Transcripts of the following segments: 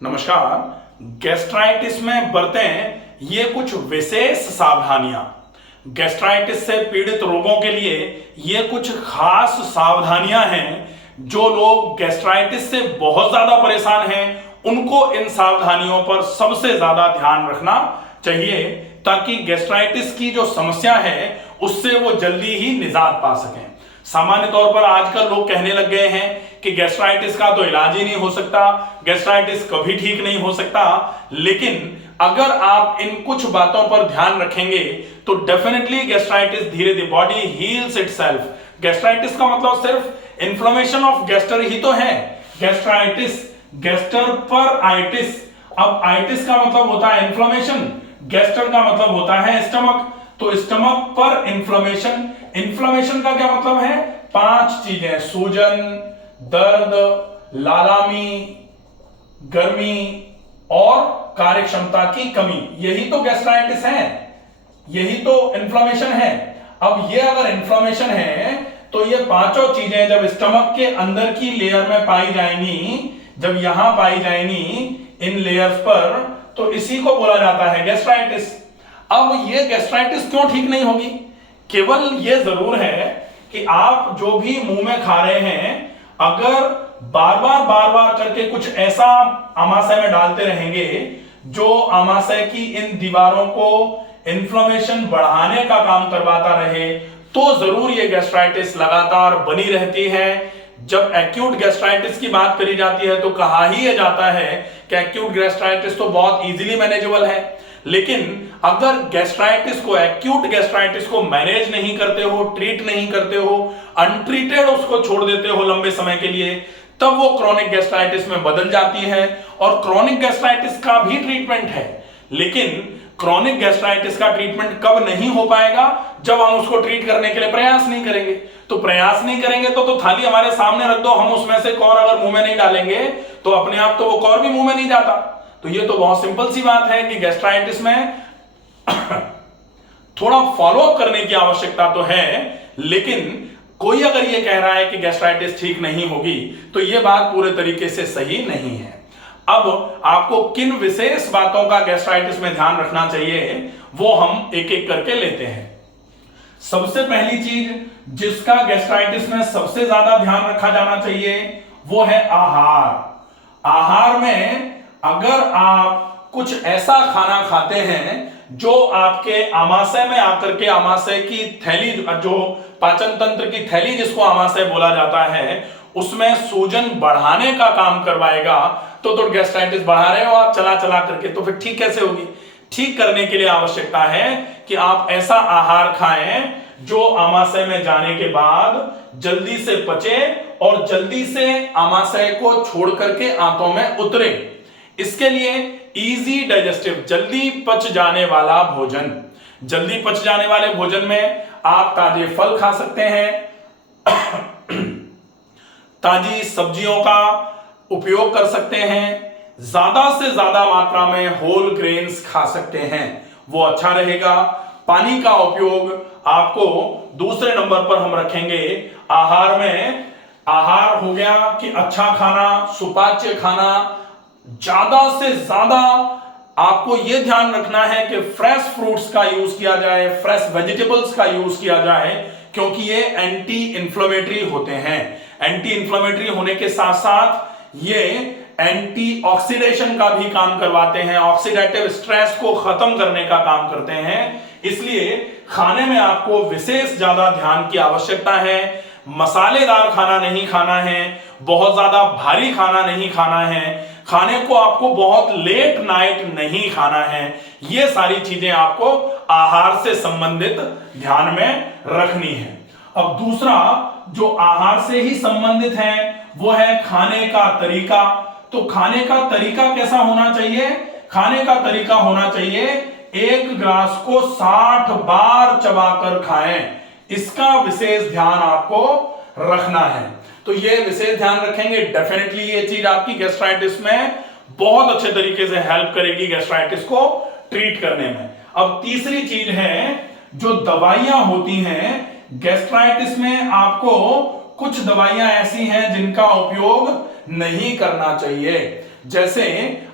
नमस्कार। गैस्ट्राइटिस में बरतें ये कुछ विशेष सावधानियां। गैस्ट्राइटिस से पीड़ित लोगों के लिए ये कुछ खास सावधानियां हैं। जो लोग गैस्ट्राइटिस से बहुत ज्यादा परेशान हैं उनको इन सावधानियों पर सबसे ज्यादा ध्यान रखना चाहिए ताकि गैस्ट्राइटिस की जो समस्या है उससे वो जल्दी ही निजात पा सकें। सामान्य तौर पर आजकल लोग कहने लग गए हैं कि गैस्ट्राइटिस का तो इलाज ही नहीं हो सकता, गैस्ट्राइटिस कभी ठीक नहीं हो सकता। लेकिन अगर आप इन कुछ बातों पर ध्यान रखेंगे तो डेफिनेटली गैस्ट्राइटिस धीरे धीरे बॉडी हील्स इटसेल्फ। गैस्ट्राइटिस का मतलब सिर्फ इन्फ्लेमेशन ऑफ गैस्टर ही तो है। गैस्ट्राइटिस, गैस्टर पर आइटिस। अब आइटिस का मतलब होता है इन्फ्लेमेशन, गैस्टर का मतलब होता है स्टमक। तो स्टमक पर इन्फ्लेमेशन, इन्फ्लेमेशन का क्या मतलब है? 5 चीजें: सूजन, दर्द, लालामी, गर्मी और कार्यक्षमता की कमी। यही तो गैस्ट्राइटिस है, यही तो इन्फ्लेमेशन है। अब ये अगर इन्फ्लेमेशन है तो ये पांचों चीजें जब स्टमक के अंदर की लेयर में पाई जाएंगी, जब यहां पाई जाएंगी इन लेयर्स पर, तो इसी को बोला जाता है गैस्ट्राइटिस। अब ये गैस्ट्राइटिस क्यों ठीक नहीं होगी? केवल ये जरूर है कि आप जो भी मुंह में खा रहे हैं, अगर बार बार करके कुछ ऐसा आमाशय में डालते रहेंगे जो आमाशय की इन दीवारों को इन्फ्लेमेशन बढ़ाने का काम करवाता रहे, तो जरूर ये गैस्ट्राइटिस लगातार बनी रहती है। जब एक्यूट गैस्ट्राइटिस की बात करी जाती है तो कहा ही ये जाता है कि एक्यूट गैस्ट्राइटिस तो बहुत इजीली मैनेजेबल है। लेकिन अगर गैस्ट्राइटिस को, एक्यूट गैस्ट्राइटिस को मैनेज नहीं करते हो, ट्रीट नहीं करते हो, अनट्रीटेड उसको छोड़ देते हो लंबे समय के लिए, तब वो क्रॉनिक गैस्ट्राइटिस में बदल जाती है। और क्रॉनिक गैस्ट्राइटिस का भी ट्रीटमेंट है, लेकिन क्रॉनिक गैस्ट्राइटिस का ट्रीटमेंट कब नहीं हो पाएगा? जब हम उसको ट्रीट करने के लिए प्रयास नहीं करेंगे। तो प्रयास नहीं करेंगे तो थाली हमारे सामने रख दो, हम उसमें से कौर अगर मुंह में नहीं डालेंगे तो अपने आप तो वो कौर भी मुंह में नहीं जाता। तो ये तो बहुत सिंपल सी बात है कि गैस्ट्राइटिस में थोड़ा फॉलोअप करने की आवश्यकता तो है, लेकिन कोई अगर ये कह रहा है कि गैस्ट्राइटिस ठीक नहीं होगी तो ये बात पूरे तरीके से सही नहीं है। अब आपको किन विशेष बातों का गैस्ट्राइटिस में ध्यान रखना चाहिए वो हम एक एक करके लेते हैं। सबसे पहली चीज जिसका गैस्ट्राइटिस में सबसे ज्यादा ध्यान रखा जाना चाहिए वो है आहार। आहार में अगर आप कुछ ऐसा खाना खाते हैं जो आपके आमाशय में आकर के, आमाशय की थैली, जो पाचन तंत्र की थैली जिसको आमाशय बोला जाता है, उसमें सूजन बढ़ाने का काम करवाएगा, तो गैस्ट्राइटिस बढ़ा रहे हो आप चला चला करके, तो फिर ठीक कैसे होगी? ठीक करने के लिए आवश्यकता है कि आप ऐसा आहार खाएं जो आमाशय में जाने के बाद जल्दी से पचे और जल्दी से आमाशय को छोड़ करके आंतों में उतरे। इसके लिए इजी डाइजेस्टिव, जल्दी पच जाने वाला भोजन, जल्दी पच जाने वाले भोजन में आप ताजे फल खा सकते हैं, ताजी सब्जियों का उपयोग कर सकते हैं, ज्यादा से ज्यादा मात्रा में होल ग्रेन्स खा सकते हैं, वो अच्छा रहेगा। पानी का उपयोग आपको दूसरे नंबर पर हम रखेंगे। आहार में, आहार हो गया कि अच्छा खाना, सुपाच्य खाना, ज्यादा से ज्यादा आपको यह ध्यान रखना है कि फ्रेश फ्रूट्स का यूज किया जाए, फ्रेश वेजिटेबल्स का यूज किया जाए, क्योंकि ये एंटी इंफ्लेमेटरी होते हैं। एंटी इंफ्लेमेटरी होने के साथ साथ ये एंटी ऑक्सीडेशन का भी काम करवाते हैं, ऑक्सीडेटिव स्ट्रेस को खत्म करने का काम करते हैं। इसलिए खाने में आपको विशेष ज्यादा ध्यान की आवश्यकता है। मसालेदार खाना नहीं खाना है, बहुत ज्यादा भारी खाना नहीं खाना है, खाने को आपको बहुत लेट नाइट नहीं खाना है। ये सारी चीजें आपको आहार से संबंधित ध्यान में रखनी है। अब दूसरा जो आहार से ही संबंधित है वो है खाने का तरीका। तो खाने का तरीका कैसा होना चाहिए? खाने का तरीका होना चाहिए 1 ग्रास को 60 बार चबाकर खाएं। इसका विशेष ध्यान आपको रखना है। तो ये विशेष ध्यान रखेंगे, डेफिनेटली ये चीज आपकी गैस्ट्राइटिस में बहुत अच्छे तरीके से हेल्प करेगी गैस्ट्राइटिस को ट्रीट करने में। अब तीसरी चीज है जो दवाइयां होती हैं गैस्ट्राइटिस में, आपको कुछ दवाइयां ऐसी हैं जिनका उपयोग नहीं करना चाहिए। जैसे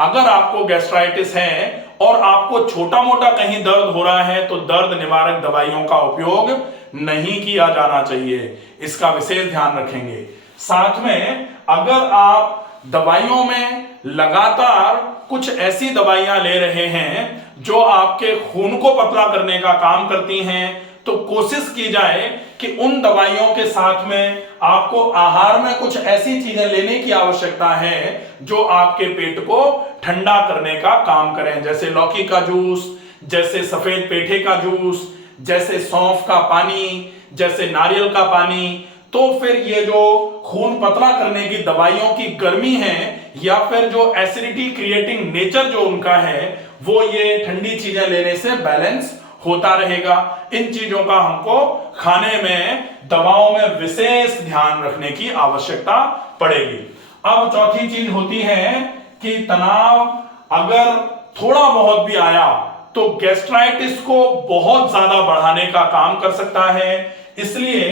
अगर आपको गैस्ट्राइटिस है और आपको छोटा मोटा कहीं दर्द हो रहा है तो दर्द निवारक दवाइयों का उपयोग नहीं किया जाना चाहिए, इसका विशेष ध्यान रखेंगे। साथ में अगर आप दवाइयों में लगातार कुछ ऐसी दवाइयां ले रहे हैं जो आपके खून को पतला करने का काम करती हैं, तो कोशिश की जाए कि उन दवाइयों के साथ में आपको आहार में कुछ ऐसी चीजें लेने की आवश्यकता है जो आपके पेट को ठंडा करने का काम करें, जैसे लौकी का जूस, जैसे सफेद पेठे का जूस, जैसे सौंफ का पानी, जैसे नारियल का पानी। तो फिर ये जो खून पतला करने की दवाइयों की गर्मी है या फिर जो एसिडिटी क्रिएटिंग नेचर जो उनका है, वो ये ठंडी चीजें लेने से बैलेंस होता रहेगा। इन चीजों का हमको खाने में, दवाओं में विशेष ध्यान रखने की आवश्यकता पड़ेगी। अब चौथी चीज होती है कि तनाव अगर थोड़ा बहुत भी आया तो गैस्ट्राइटिस को बहुत ज्यादा बढ़ाने का काम कर सकता है, इसलिए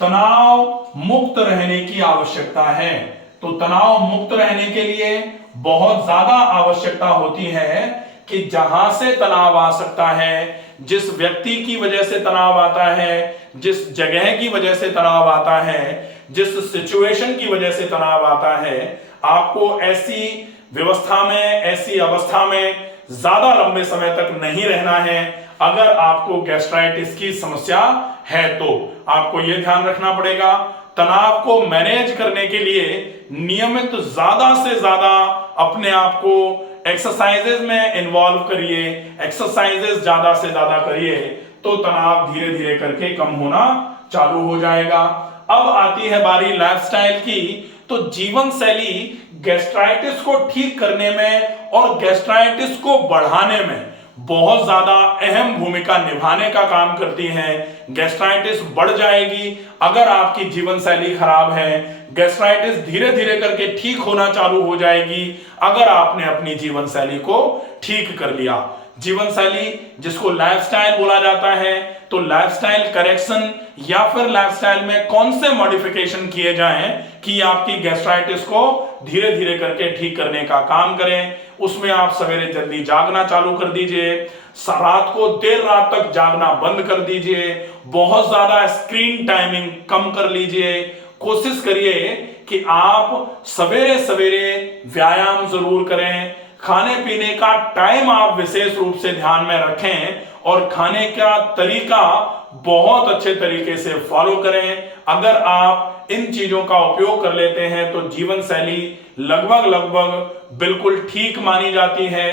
तनाव मुक्त रहने की आवश्यकता है। तो तनाव मुक्त रहने के लिए बहुत ज्यादा आवश्यकता होती है कि जहां से तनाव आ सकता है, जिस व्यक्ति की वजह से तनाव आता है, जिस जगह की वजह से तनाव आता है, जिस सिचुएशन की वजह से तनाव आता है, आपको ऐसी व्यवस्था में, ऐसी अवस्था में ज्यादा लंबे समय तक नहीं रहना है। अगर आपको गैस्ट्राइटिस की समस्या है तो आपको यह ध्यान रखना पड़ेगा, तनाव को मैनेज करने के लिए नियमित ज्यादा से ज्यादा अपने आप को एक्सरसाइजेज में इन्वॉल्व करिए, एक्सरसाइजेज ज्यादा से ज्यादा करिए, तो तनाव धीरे धीरे करके कम होना चालू हो जाएगा। अब आती है बारी लाइफस्टाइल की। तो जीवन शैली गैस्ट्राइटिस को ठीक करने में और गैस्ट्राइटिस को बढ़ाने में बहुत ज्यादा अहम भूमिका निभाने का काम करती है। गैस्ट्राइटिस बढ़ जाएगी अगर आपकी जीवन शैली खराब है, गैस्ट्राइटिस धीरे धीरे करके ठीक होना चालू हो जाएगी अगर आपने अपनी जीवन शैली को ठीक कर लिया। जीवन शैली जिसको लाइफस्टाइल बोला जाता है, तो लाइफस्टाइल करेक्शन या फिर लाइफस्टाइल में कौन से मॉडिफिकेशन किए जाएं कि आपकी गैस्ट्राइटिस को धीरे धीरे करके ठीक करने का काम करें। उसमें आप सवेरे जल्दी जागना चालू कर दीजिए, रात को देर रात तक जागना बंद कर दीजिए, बहुत ज्यादा स्क्रीन टाइमिंग कम कर लीजिए, कोशिश करिए कि आप सवेरे सवेरे व्यायाम जरूर करें, खाने पीने का टाइम आप विशेष रूप से ध्यान में रखें और खाने का तरीका बहुत अच्छे तरीके से फॉलो करें। अगर आप इन चीजों का उपयोग कर लेते हैं तो जीवन शैली लगभग बिल्कुल ठीक मानी जाती है।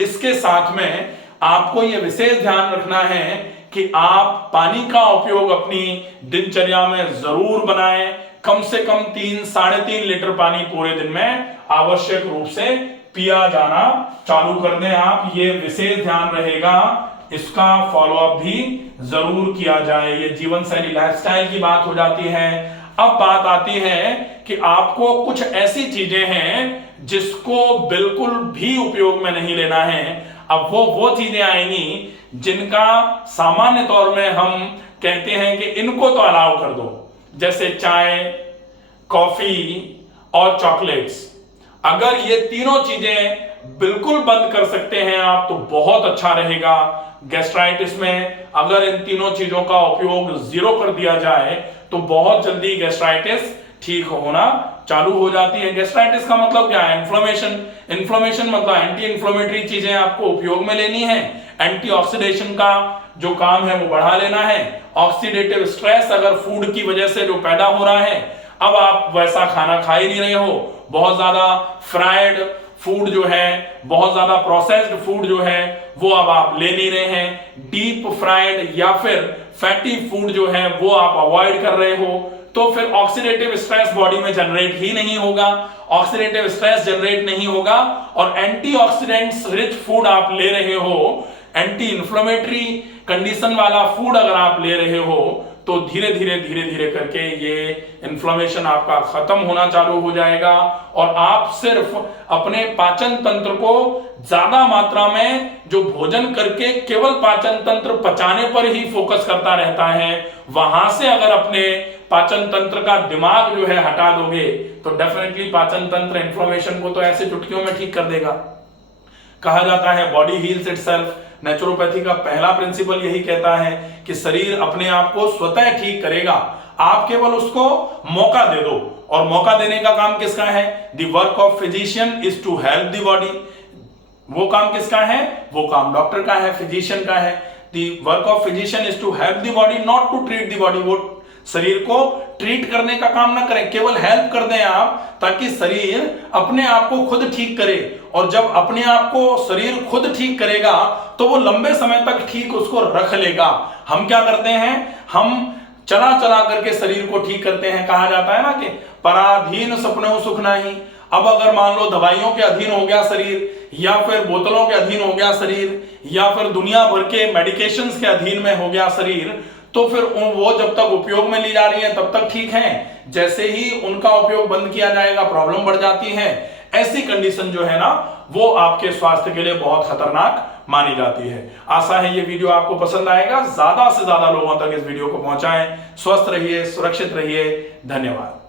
इसके साथ में आपको यह विशेष ध्यान रखना है कि आप पानी का उपयोग अपनी दिनचर्या में जरूर बनाएं। कम से कम 3-3.5 लीटर पानी पूरे दिन में आवश्यक रूप से पिया जाना चालू कर दें आप, ये विशेष ध्यान रहेगा, इसका फॉलोअप भी जरूर किया जाए। ये जीवन शैली लाइफस्टाइल की बात हो जाती है। अब बात आती है कि आपको कुछ ऐसी चीजें हैं जिसको बिल्कुल भी उपयोग में नहीं लेना है। अब वो चीजें आएंगी जिनका सामान्य तौर में हम कहते हैं कि इनको तो अलाउ कर दो, जैसे चाय, कॉफी और चॉकलेट्स। अगर ये तीनों चीजें बिल्कुल बंद कर सकते हैं आप तो बहुत अच्छा रहेगा। गैस्ट्राइटिस में अगर इन तीनों चीजों का उपयोग 0 कर दिया जाए तो बहुत जल्दी गैस्ट्राइटिस ठीक होना चालू हो जाती है। गैस्ट्राइटिस का मतलब क्या है? इन्फ्लेमेशन मतलब एंटी इन्फ्लेमेटरी चीजें आपको उपयोग में लेनी है, एंटीऑक्सीडेशन का जो काम है वो बढ़ा लेना है। ऑक्सीडेटिव स्ट्रेस अगर फूड की वजह से जो पैदा हो रहा है, अब आप वैसा खाना खा ही नहीं रहे हो, बहुत ज्यादा फ्राइड फूड जो है, बहुत ज्यादा प्रोसेस्ड फूड जो है वो अब आप ले नहीं रहे हैं, डीप फ्राइड या फिर फैटी फूड जो है वो आप अवॉइड कर रहे हो, तो फिर ऑक्सीडेटिव स्ट्रेस बॉडी में जनरेट ही नहीं होगा। ऑक्सीडेटिव स्ट्रेस जनरेट नहीं होगा और एंटीऑक्सीडेंट्स रिच फूड आप ले रहे हो, एंटी इन्फ्लेमेटरी कंडीशन वाला फूड अगर आप ले रहे हो तो धीरे धीरे करके ये इन्फ्लेमेशन आपका खत्म होना चालू हो जाएगा और आप सिर्फ अपने पाचन तंत्र को ज्यादा मात्रा में जो भोजन करके केवल पाचन तंत्र पचाने पर ही फोकस करता रहता है, वहां से अगर अपने पाचन तंत्र का दिमाग जो है हटा दोगे तो डेफिनेटली पाचन तंत्र इन्फ्लेमेशन को तो ऐसे चुटकियों में ठीक कर देगा। कहा जाता है बॉडी हील्स इटसेल्फ। नेचुरोपैथी का पहला प्रिंसिपल यही कहता है कि शरीर अपने आप को स्वतः ठीक करेगा, आप केवल उसको मौका दे दो। और मौका देने का काम किसका है? The work of physician is to help the body. वो काम किसका है? वो काम डॉक्टर का है, फिजिशियन का है। The work of physician is to help the body, not to treat the body. वो शरीर को ट्रीट करने का काम ना करें, केवल हेल्प कर दें आप, ताकि शरीर अपने आप को खुद ठीक करे। और जब अपने आप को शरीर खुद ठीक करेगा तो वो लंबे समय तक ठीक उसको रख लेगा। हम क्या करते हैं? हम चला चला करके शरीर को ठीक करते हैं। कहा जाता है ना कि पराधीन सपनों सुख नहीं। अब अगर मान लो दवाइयों के अधीन हो गया शरीर, या फिर बोतलों के अधीन हो गया शरीर, या फिर दुनिया भर के मेडिकेशंस के अधीन में हो गया शरीर, तो फिर वो जब तक उपयोग में ली जा रही है तब तक ठीक है। जैसे ही उनका उपयोग बंद किया जाएगा प्रॉब्लम बढ़ जाती है। ऐसी कंडीशन जो है ना वो आपके स्वास्थ्य के लिए बहुत खतरनाक मानी जाती है। आशा है ये वीडियो आपको पसंद आएगा। ज्यादा से ज्यादा लोगों तक इस वीडियो को पहुंचाएं। स्वस्थ रहिए, सुरक्षित रहिए। धन्यवाद।